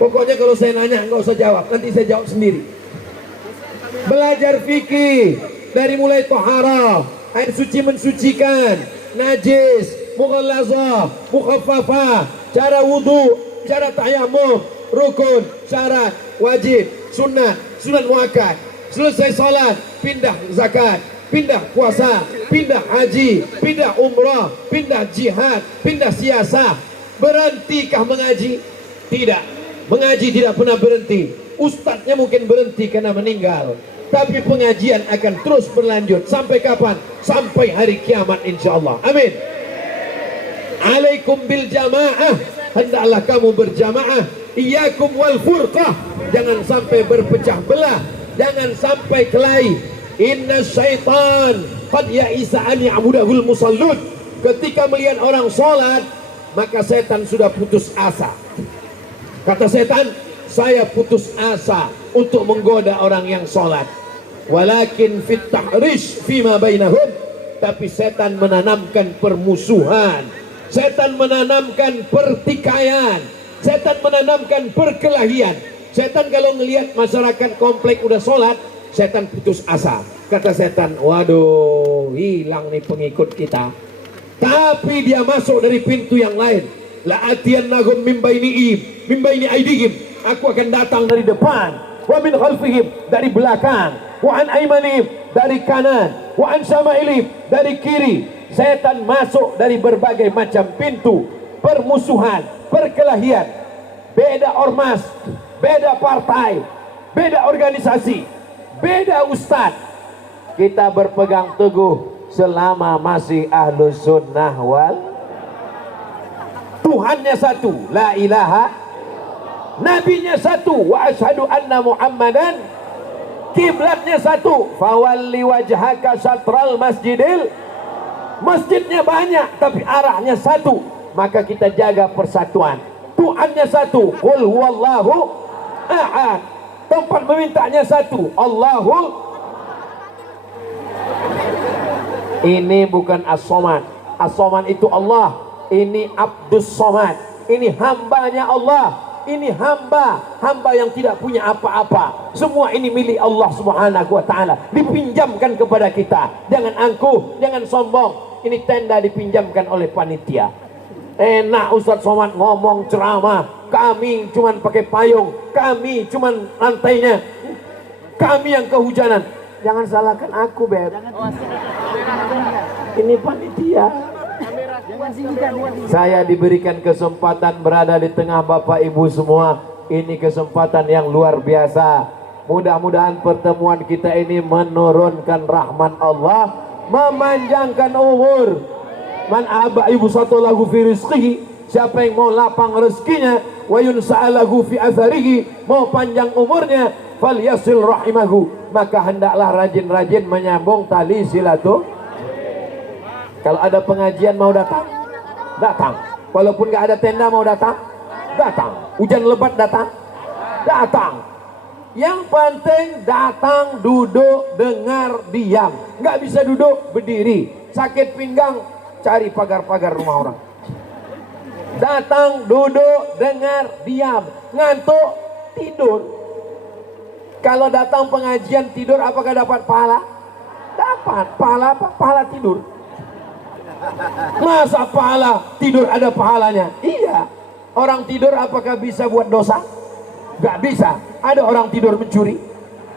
Pokoknya kalau saya nanya nggak usah jawab, nanti saya jawab sendiri. Belajar fikih dari mulai toharah, air suci mensucikan, najis, mughallazah, mukhaffafah, cara wudu, cara tayammum, rukun, syarat, wajib, sunnah, sunat muakkad. Selesai salat, pindah zakat, pindah puasa, pindah haji, pindah umrah, pindah jihad, pindah siasah. Berhentikah mengaji? Tidak. Mengaji tidak pernah berhenti. Ustadznya mungkin berhenti karena meninggal, tapi pengajian akan terus berlanjut. Sampai kapan? Sampai hari kiamat insyaallah. Amin. Alaikum bil jamaah, hendaklah kamu berjamaah. Iyyakum wal furqah, jangan sampai berpecah belah, jangan sampai kelahi. Inna syaitan qad ya'isa an ya'budahul musallun. Ketika melihat orang sholat, maka setan sudah putus asa. Kata setan, saya putus asa untuk menggoda orang yang sholat. Walakin fit tahrish fima bainahum, tapi setan menanamkan permusuhan, setan menanamkan pertikaian, setan menanamkan perkelahian. Setan kalau melihat masyarakat komplek udah sholat, setan putus asa. Kata setan, waduh, hilang nih pengikut kita. Tapi dia masuk dari pintu yang lain. La atiyannahum min baini aidihim, aku akan datang dari depan, wa min khalfihim, dari belakang, wa an aymanihim, dari kanan, wa an syama'ilihim, dari kiri. Setan masuk dari berbagai macam pintu. Permusuhan, perkelahian, beda ormas, beda partai, beda organisasi, beda ustadz. Kita berpegang teguh selama masih ahlus sunnah wal Tuhannya satu, la ilaha, nabinya satu, wa asyhadu anna Muhammadan, kiblatnya satu, fawalli wajhaka syatral masjidil, masjidnya banyak tapi arahnya satu, maka kita jaga persatuan. Tuhannya satu, qul huwallahu ahad, tempat memintanya satu, Allahul. Ini bukan as-somad. As-somad itu Allah. Ini Abdus Somad, ini hambanya Allah, ini hamba yang tidak punya apa-apa. Semua ini milik Allah Subhanahu wa ta'ala, dipinjamkan kepada kita. Jangan angkuh, jangan sombong. Ini tenda dipinjamkan oleh panitia. Enak Ustadz Somad ngomong ceramah, kami cuman pakai payung, kami cuman lantainya, kami yang kehujanan. Jangan salahkan aku, Beb. Ini panitia. Saya diberikan kesempatan berada di tengah Bapak Ibu semua. Ini kesempatan yang luar biasa. Mudah-mudahan pertemuan kita ini menurunkan rahmat Allah, memanjangkan umur, Man aba ibu satu lagu fi rizqihi, siapa yang mau lapang rezekinya, wa yunsa'alahu fi atharihi, mau panjang umurnya, falyasil rahimahu, maka hendaklah rajin-rajin menyambung tali silaturahmi. Kalau ada pengajian mau datang, datang. Walaupun nggak ada tenda mau datang, datang. Hujan lebat datang, datang. Yang penting datang, duduk, dengar, diam. Nggak bisa duduk, berdiri. Sakit pinggang, cari pagar-pagar rumah orang. Datang, duduk, dengar, diam. Ngantuk, tidur. Kalau datang pengajian tidur, apakah dapat pahala? Dapat. Pahala apa? Pahala tidur. Masa pahala tidur ada pahalanya? Iya. Orang tidur apakah bisa buat dosa? Gak bisa. Ada orang tidur mencuri?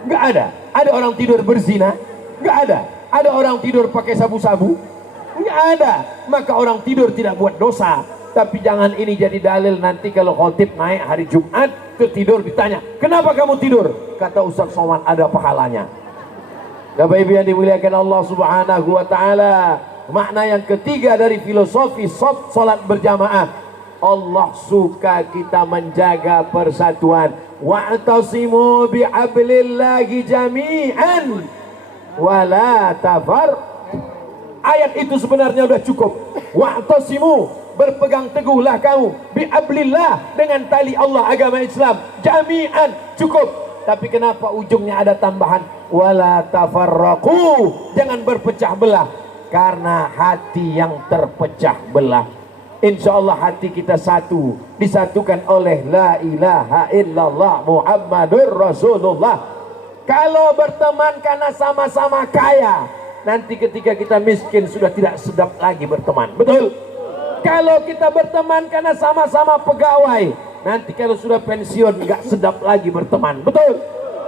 Gak ada. Ada orang tidur berzina? Gak ada. Ada orang tidur pakai sabu-sabu? Gak ada. Maka orang tidur tidak buat dosa. Tapi jangan ini jadi dalil nanti kalau khotib naik hari Jumat tertidur ditanya, kenapa kamu tidur? Kata Ustaz Somad, ada pahalanya. Bapak Ibu yang dimuliakan Allah Subhanahu wa taala. Makna yang ketiga dari filosofi salat berjamaah, Allah suka kita menjaga persatuan. Wa'tasimu bihablillahi jami'an wala tafar. Ayat itu sebenarnya sudah cukup. Wa'tasimu, berpegang teguhlah kamu, bihablillah, dengan tali Allah agama Islam, jami'an, cukup. Tapi kenapa ujungnya ada tambahan wala tafarraqu, jangan berpecah belah. Karena hati yang terpecah belah, insya Allah hati kita satu, disatukan oleh la ilaha illallah Muhammadur Rasulullah. Kalau berteman karena sama-sama kaya, nanti ketika kita miskin sudah tidak sedap lagi berteman. Betul? Kalau kita berteman karena sama-sama pegawai, nanti kalau sudah pensiun nggak sedap lagi berteman. Betul?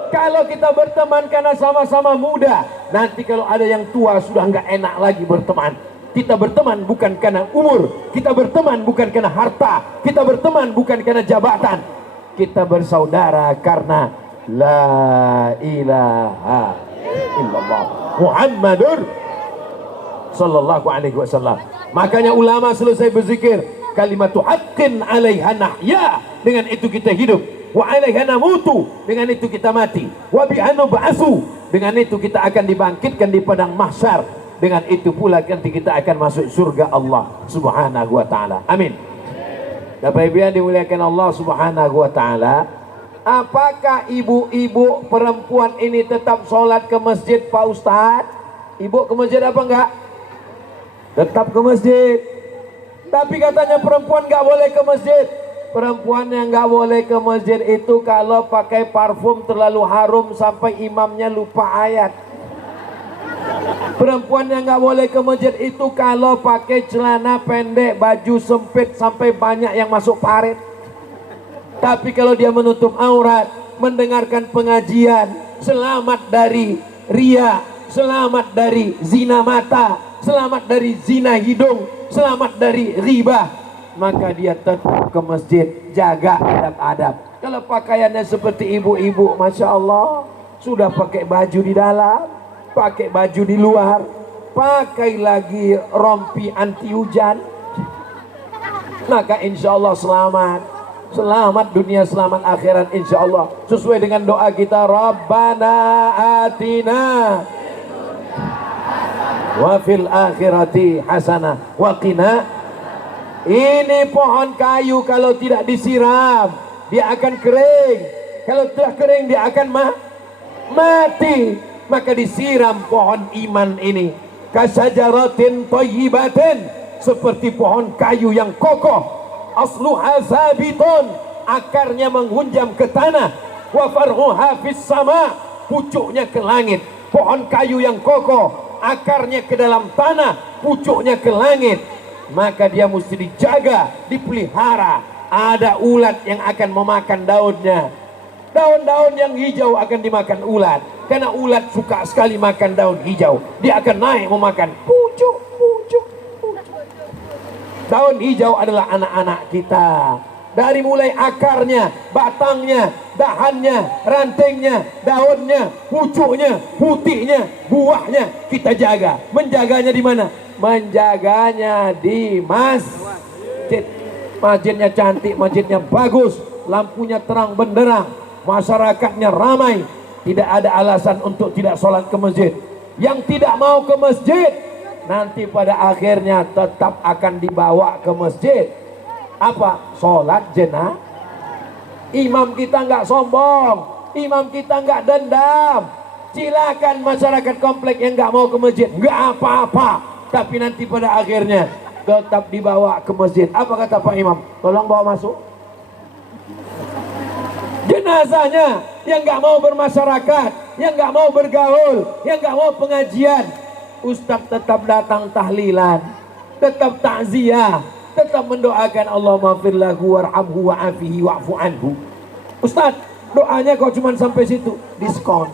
Kalau kita berteman karena sama-sama muda, nanti kalau ada yang tua sudah nggak enak lagi berteman. Kita berteman bukan karena umur, kita berteman bukan karena harta, kita berteman bukan karena jabatan. Kita bersaudara karena la ilaha illallah Muhammadur sallallahu alaihi wasallam. Makanya ulama selesai berzikir, kalimatu haqqin alaiha nahya, dengan itu kita hidup. Wa alaiha namutu, dengan itu kita mati. Wa bi'anu ba'asu, dengan itu kita akan dibangkitkan di padang mahsyar. Dengan itu pula nanti kita akan masuk surga Allah Subhanahu wa taala. Amin. Bapak Ibu yang dimuliakan Allah Subhanahu wa taala, apakah ibu-ibu perempuan ini tetap sholat ke masjid Pak Ustadz? Ibu ke masjid apa enggak? Tetap ke masjid. Tapi katanya perempuan nggak boleh ke masjid. Perempuan yang nggak boleh ke masjid itu kalau pakai parfum terlalu harum sampai imamnya lupa ayat. Perempuan yang nggak boleh ke masjid itu kalau pakai celana pendek, baju sempit sampai banyak yang masuk parit. Tapi kalau dia menutup aurat, mendengarkan pengajian, selamat dari ria, selamat dari zina mata, selamat dari zina hidung, selamat dari riba, maka dia tetap ke masjid, jaga adab-adab. Kalau pakaiannya seperti ibu-ibu, Masya Allah, sudah pakai baju di dalam, pakai baju di luar, pakai lagi rompi anti hujan, maka insya Allah selamat. Selamat dunia, selamat akhirat insya Allah. Sesuai dengan doa kita, Rabbana atina wa fil akhirati hasanah wa qina. Ini pohon kayu kalau tidak disiram dia akan kering. Kalau telah kering dia akan mati. Maka disiram pohon iman ini. Kasajaratin thayyibatin, seperti pohon kayu yang kokoh. Asluha sabitun, akarnya menghunjam ke tanah. Wa far'uha fis sama, pucuknya ke langit. Pohon kayu yang kokoh, akarnya ke dalam tanah, pucuknya ke langit. Maka dia mesti dijaga, dipelihara. Ada ulat yang akan memakan daunnya. Daun-daun yang hijau akan dimakan ulat. Karena ulat suka sekali makan daun hijau. Dia akan naik memakan pucuk. Daun hijau adalah anak-anak kita. Dari mulai akarnya, batangnya, dahannya, rantingnya, daunnya, pucuknya, putihnya, buahnya kita jaga. Menjaganya di mana? menjaganya di masjid. Masjidnya cantik, masjidnya bagus, lampunya terang benderang, masyarakatnya ramai. Tidak ada alasan untuk tidak sholat ke masjid. Yang tidak mau ke masjid, nanti pada akhirnya tetap akan dibawa ke masjid. Apa? Sholat jenazah. Imam kita nggak sombong, imam kita nggak dendam. Silakan masyarakat komplek yang nggak mau ke masjid, nggak apa-apa. Tapi nanti pada akhirnya tetap dibawa ke masjid. Apa kata Pak Imam? Tolong bawa masuk. Jenazahnya yang nggak mau bermasyarakat, yang nggak mau bergaul, yang nggak mau pengajian, Ustadz tetap datang tahlilan, tetap takziah, tetap mendoakan Allahumma fir lahu warhamhu wa'afihi wa'fu anhu. Ustadz, doanya kok cuma sampai situ, diskon.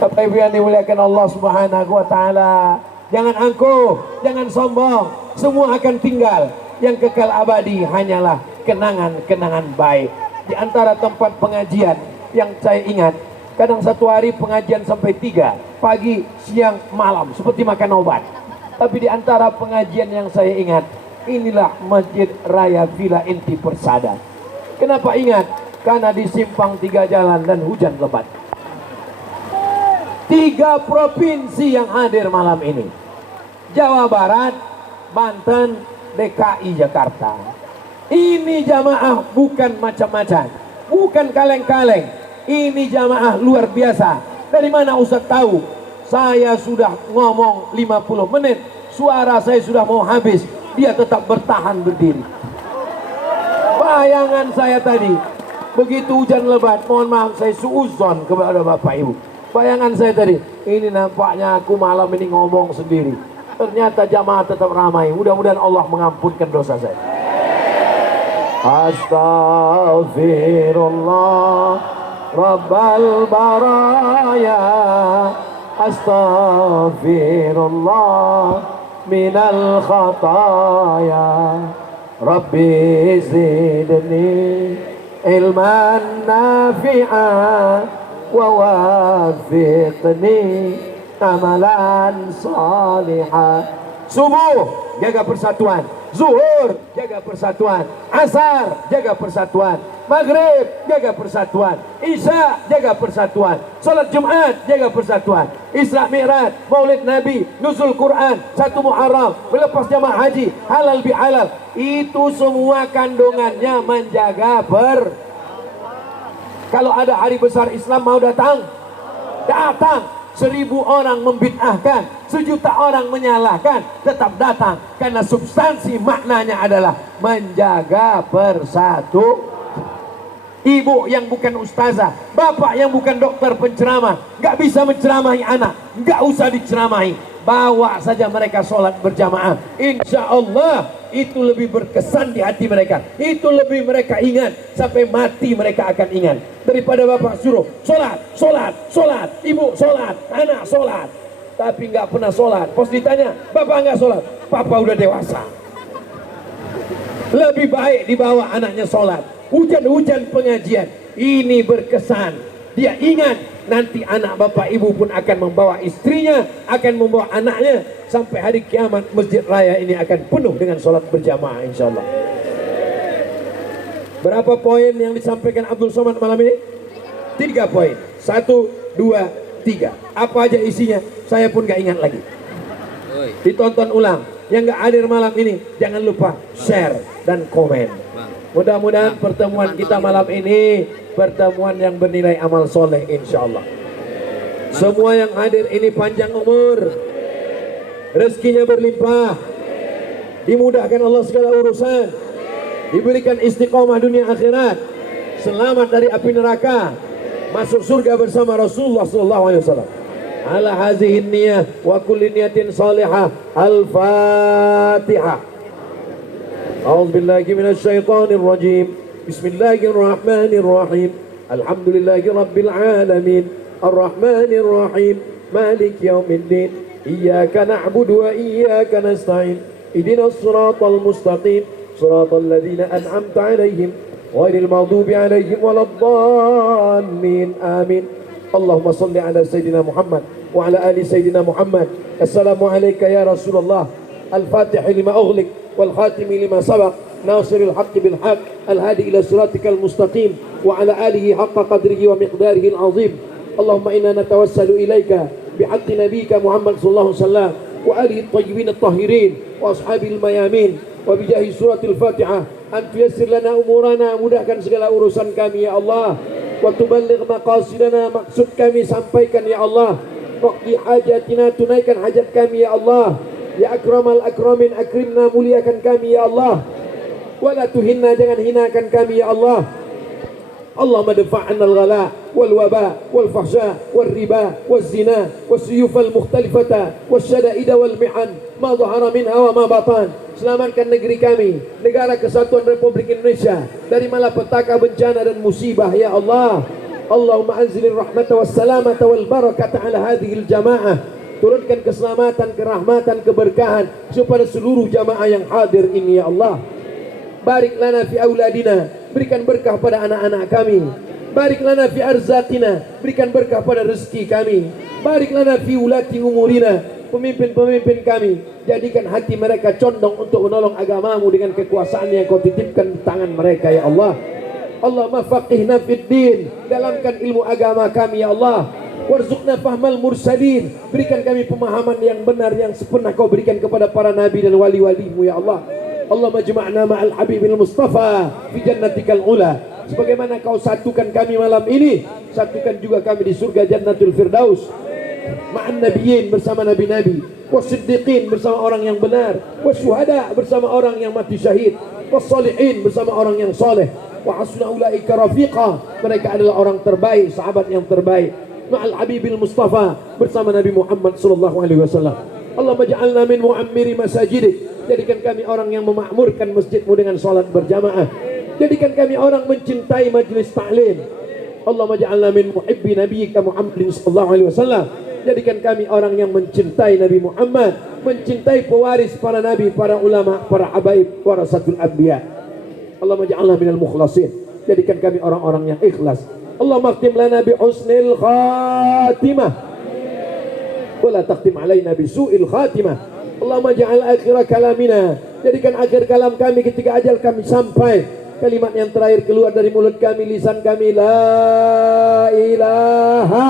Bapak Ibu yang dimuliakan Allah Subhanahu wa taala, jangan angkuh, jangan sombong, semua akan tinggal. Yang kekal abadi hanyalah kenangan-kenangan baik. Di antara tempat pengajian yang saya ingat, kadang satu hari pengajian sampai 3, pagi, siang, malam, seperti makan obat. Tapi di antara pengajian yang saya ingat, inilah Masjid Raya Villa Inti Persada. Kenapa ingat? Karena di simpang 3 jalan dan hujan lebat. 3 provinsi yang hadir malam ini: Jawa Barat, Banten, DKI Jakarta. Ini jamaah bukan macam-macam, bukan kaleng-kaleng. Ini jamaah luar biasa. Dari mana Ustaz tahu? Saya sudah ngomong 50 menit, suara saya sudah mau habis, dia tetap bertahan berdiri. Bayangan saya tadi, begitu hujan lebat, mohon maaf saya suuzon kepada Bapak Ibu. Bayangan saya tadi, ini nampaknya aku malam ini ngomong sendiri. Ternyata jamaah tetap ramai. Mudah-mudahan Allah mengampunkan dosa saya. Astaghfirullah Rabbal baraya, astaghfirullah minal khataya, Rabbi zidni ilman nafi'an wa wafiqni amalan salihah. Subuh, jaga persatuan. Zuhur, jaga persatuan. Asar, jaga persatuan. Maghrib, jaga persatuan. Isya, jaga persatuan. Salat Jumat, jaga persatuan. Isra Mi'raj, Maulid Nabi, Nuzul Quran, 1 Muharram, melepas jamaah haji, halal bihalal. Itu semua kandungannya menjaga Kalau ada hari besar Islam mau datang? Datang. 1000 orang membid'ahkan, 1 juta orang menyalahkan, tetap datang. Karena substansi maknanya adalah menjaga persatu. Ibu yang bukan ustazah, bapak yang bukan dokter penceramah, nggak bisa menceramahi anak, nggak usah diceramahi. Bawa saja mereka sholat berjamaah. Insya Allah itu lebih berkesan di hati mereka. Itu lebih mereka ingat. Sampai mati mereka akan ingat. Daripada bapak suruh sholat, sholat, sholat, ibu sholat, anak sholat, tapi nggak pernah sholat. Pas ditanya, bapak nggak sholat, papa udah dewasa. Lebih baik dibawa anaknya sholat. Hujan-hujan pengajian. Ini berkesan. Dia ingat nanti anak bapak ibu pun akan membawa istrinya, akan membawa anaknya. Sampai hari kiamat masjid raya ini akan penuh dengan sholat berjamaah insya Allah. Berapa poin yang disampaikan Abdul Somad malam ini? 3 poin. 1, 2, 3. Apa aja isinya? Saya pun gak ingat lagi. Ditonton ulang. Yang gak hadir malam ini, jangan lupa share dan komen. Mudah-mudahan pertemuan kita malam ini pertemuan yang bernilai amal soleh insya Allah. Semua yang hadir ini panjang umur, rezekinya berlimpah, dimudahkan Allah segala urusan, diberikan istiqomah dunia akhirat, selamat dari api neraka, masuk surga bersama Rasulullah SAW. Ala hazihin niyah wa kulli niyatin salihah. Al-Fatihah. أعوذ بالله من الشيطان الرجيم بسم الله الرحمن الرحيم الحمد لله رب العالمين الرحمن الرحيم مالك يوم الدين إياك نعبد وإياك نستعين اهدنا الصراط المستقيم صراط الذين أنعمت عليهم غير المغضوب عليهم ولا الضالين آمين اللهم صل على سيدنا محمد وعلى آل سيدنا محمد. السلام عليك يا رسول الله الفاتح لما أغلق والخاتم لما سبق ناصر الحق بالحق الهادي إلى صراطك المستقيم وعلى آله حق قدره ومقداره العظيم. اللهم إنا نتوسل إليك بحق نبيك محمد صلى الله عليه وسلم وآله الطيبين الطاهرين وأصحابه الميامين وبجاه سورة الفاتحة أن تيسر لنا أمورنا, mudahkan segala urusan kami ya Allah, wa tuballigh maqasidana, maksud kami sampaikan ya Allah, waqdi hajatina, tunaikan hajat kami ya Allah, ya akramal akramin, akrimna, muliakan kami ya Allah, wala tuhinna, jangan hinakan kami ya Allah. Allahumma dafa'anna al-ghala wal waba wal fahsya wal riba wal zina wal suyuf al mukhtalifata wal syada'ida wal mihan ma dhahara minha wa ma batan. Selamatkan negeri kami, negara kesatuan Republik Indonesia, dari malapetaka, bencana dan musibah ya Allah. Allahumma anzilir rahmata was salamata wal barakata ala hadhil jamaah. Turunkan keselamatan, kerahmatan, keberkahan kepada seluruh jamaah yang hadir ini ya Allah. Barik lana fi auladina, berikan berkah pada anak-anak kami. Barik lana fi arzatina, berikan berkah pada rezeki kami. Barik lana fi ulati umurina, pemimpin-pemimpin kami, jadikan hati mereka condong untuk menolong agamamu dengan kekuasaan yang kau titipkan di tangan mereka ya Allah. Allahumma faqihna fid din, dalamkan ilmu agama kami ya Allah. Warzuqna fahmal mursalin, berikan kami pemahaman yang benar yang pernah kau berikan kepada para nabi dan wali-walimu ya Allah. Allahumma jama'na ma'al habibil mustafa fi jannatikal ula. Sebagaimana kau satukan kami malam ini, satukan juga kami di surga jannatul firdaus. Ma'an nabiyyin, bersama nabi-nabi, wasiddiqin, bersama orang yang benar, wasyuhada, bersama orang yang mati syahid, wassalihin, bersama orang yang soleh, wa hasuna ulaika rafiqa, mereka adalah orang terbaik, sahabat yang terbaik. Ma'al habibil mustafa, bersama Nabi Muhammad sallallahu alaihi wasallam. Allahumma ja'alna min mu'ammiri masajidik, jadikan kami orang yang memakmurkan masjidmu dengan salat berjamaah. Jadikan kami orang mencintai majlis ta'lim. Allahumma ja'alna min muhibbi nabiyyika Muhammadin sallallahu alaihi wasallam, jadikan kami orang yang mencintai Nabi Muhammad, mencintai pewaris para nabi, para ulama, para habaib, warasatul anbiya. Allahumma ja'alna minal mukhlasin, jadikan kami orang-orang yang ikhlas. Allahumma khtim lana bi husnil khatimah wa la takhtim alaina bi su'il khatimah. Allahumma ja'al akhir kalamina, jadikan akhir kalam kami ketika ajal kami sampai, kalimat yang terakhir keluar dari mulut kami, lisan kami, la ilaha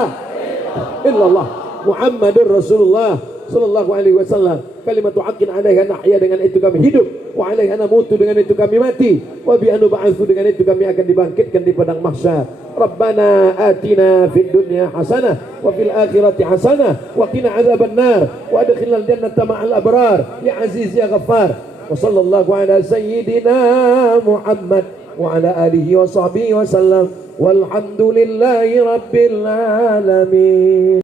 illallah Muhammadur Rasulullah sallallahu alaihi wasallam. Kalimatu haqqin 'alaiha nahya, dengan itu kami hidup, wa 'alaiha namutu, dengan itu kami mati, wa bi anub'atsu, dengan itu kami akan dibangkitkan di padang mahsyar. Rabbana atina fid dunya hasanah wa fil akhirati hasanah wa qina adzabannar wa adkhilnal jannata ma'al abrar ya aziz ya ghaffar. Wa sallallahu ala sayyidina Muhammad wa ala alihi wa sahbihi wa sallam walhamdulillahi rabbil alamin.